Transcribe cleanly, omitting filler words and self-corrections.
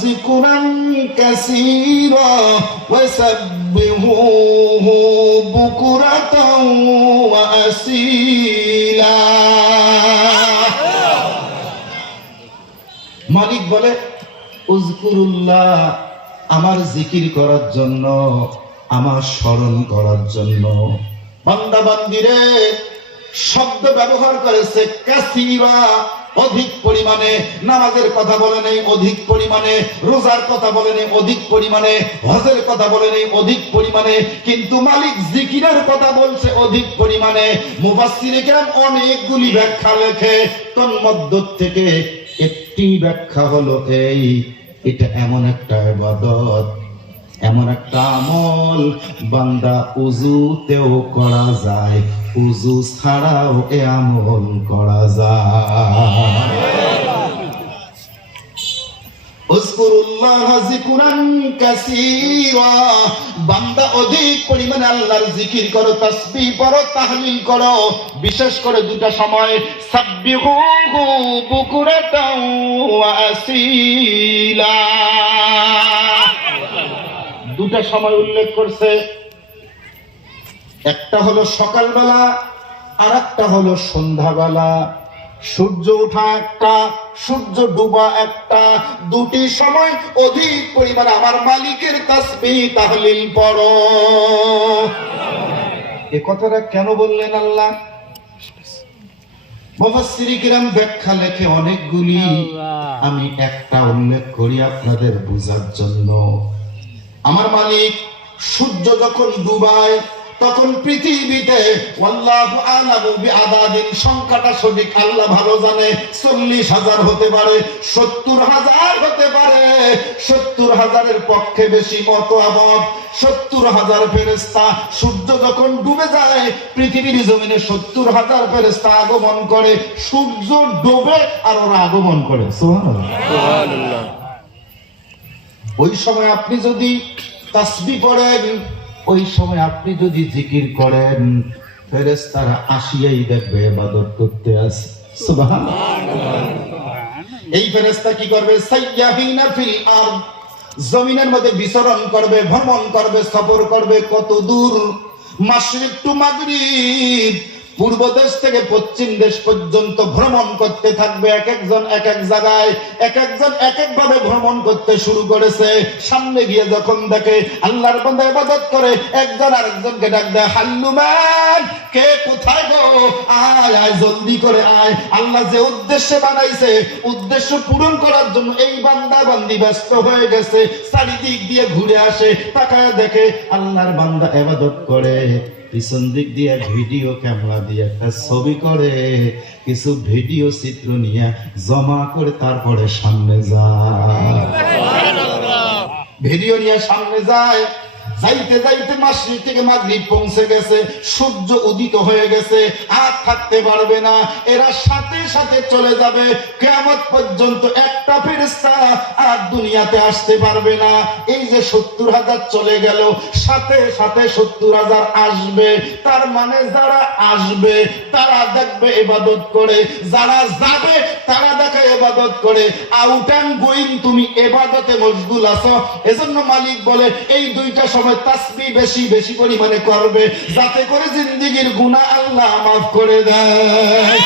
যিকরান কাসীরা ওয়াসাব্বিহুহু বুকরাতাও ওয়া আসীলা। মালিক বলে উযকুরুল্লাহ, আমার জিকির করার জন্য, আমার স্মরণ করার জন্য। বান্দা বান্দিরে শব্দ ব্যবহার করেছে কাসীরা, অধিক পরিমাণে। নামাজের কথা বলে নেই অধিক পরিমাণে, রোজার কথা বলে নেই অধিক পরিমাণে, হজের কথা বলে নেই অধিক পরিমাণে, কিন্তু মালিক জিকিরের কথা বলছে অধিক পরিমাণে। মুফাসসিরে কেরাম অনেকগুলি ব্যাখ্যা লেখে, তন্মধ্য থেকে একটি ব্যাখ্যা হলো এই, এটা এমন একটা ইবাদত, এমন একটা আমল বান্দা উযুতেও করা যায়, উযু ছাড়াও এ আমল করা যায়। উযকুরুল্লাহ যিকরান কাসীরা, বান্দা অধিক পরিমাণে আল্লাহর জিকির করো, তাসবিহ পড়ো, তাহলিল করো। বিশেষ করে দুটা সময়, সাব্বিহুহু বুকরাতাও ওয়া আসীলা, দুটা সময় উল্লেখ করছে। একটা হলো সকালবেলা, আর একটা হলো সন্ধ্যাবেলা। সূর্য ওঠা একটা, সূর্য ডুবা একটা, দুটি সময় অধিক পরিমাণে আমার মালিকের তাসবিহ তাহলিল পড়ো। এ কথাটা কেন বললেন আল্লাহ? মুফাসসিরে কিরাম ব্যাখ্যা লেখে অনেকগুলি, আমি একটা উল্লেখ করি আপনাদের বোঝার জন্য। আমার মালিক সূর্য যখন ডুবায় তখন পৃথিবীতে আল্লাহু আ'লামু বিআদাদিন, সংখ্যাটা সঠিক আল্লাহ ভালো জানে, 40,000 হতে পারে, 70,000 হতে পারে, 70,000-এর পক্ষে বেশি মতবাদ। 70,000 ফেরেশতা সূর্য যখন ডুবে যায় পৃথিবীর জমিনে 70,000 ফেরেশতা আগমন করে। সূর্য ডুবে আর ওরা আগমন করে, সুবহানাল্লাহ। ওই সময় আপনি যদি তাসবিহ পড়েন, ওই সময় আপনি যদি জিকির করেন, ফেরেশতারা আসিয়াই দেখবে ইবাদত করতে আসে, সুবহানাল্লাহ। এই ফেরেশতা কি করবে? সাইয়াহিনা ফিল আরদ, জমিনের মধ্যে বিচরণ করবে, ভ্রমণ করবে, সফর করবে। কত দূর? মাশরিক টু মাগরিব, পূর্ব দেশ থেকে পশ্চিম দেশ পর্যন্ত ভ্রমণ করতে থাকবে। এক একজন এক এক জায়গায়, এক একজন এক এক ভাবে ভ্রমণ করতে শুরু করেছে। সামনে গিয়ে যখন দেখে আল্লাহর বান্দা ইবাদত করে, একজন আরেকজনকে ডাক দেয়, হাল্লুমান, কে কোথায় গো? আয় আয়, জলদি করে আয়। আল্লাহ যে উদ্দেশ্যে বানাইছে, উদ্দেশ্য পূরণ করার জন্য এই বান্দা বান্দি ব্যস্ত হয়ে গেছে। চারিদিক দিয়ে ঘুরে আসে, তাকায় দেখে আল্লাহর বান্দা ইবাদত করে। পিছন দিক দিয়ে ভিডিও ক্যামেরা দিয়ে একটা ছবি করে, কিছু ভিডিও চিত্র নিয়ে জমা করে তারপরে সামনে যায়, ভিডিও নিয়ে সামনে যায়। যাইতে যাইতে মাশরিক থেকে মাগরিব পৌঁছে গেছে, সূর্য উদিত হয়ে গেছে, আর থাকতে পারবে না। এরা সাথে সাথে চলে যাবে কিয়ামত পর্যন্ত। একটা ফেরেশতা আর দুনিয়াতে আসতে পারবে না। এই যে 70,000 চলে গেল, সাথে সাথে 70,000 আসবে। তার মানে যারা আসবে তারা দেখবে ইবাদত করে, যারা যাবে তারা দেখে ইবাদত করে। আউট এন্ড গোয়িং তুমি ইবাদতে মশগুল আছো। এজন্য মালিক বলে এই দুইটা সময় তাসবিহ বেশি বেশি পরিমাণে করবে, যাতে করে জিন্দেগীর গুনাহ আল্লাহ মাফ করে দেয়।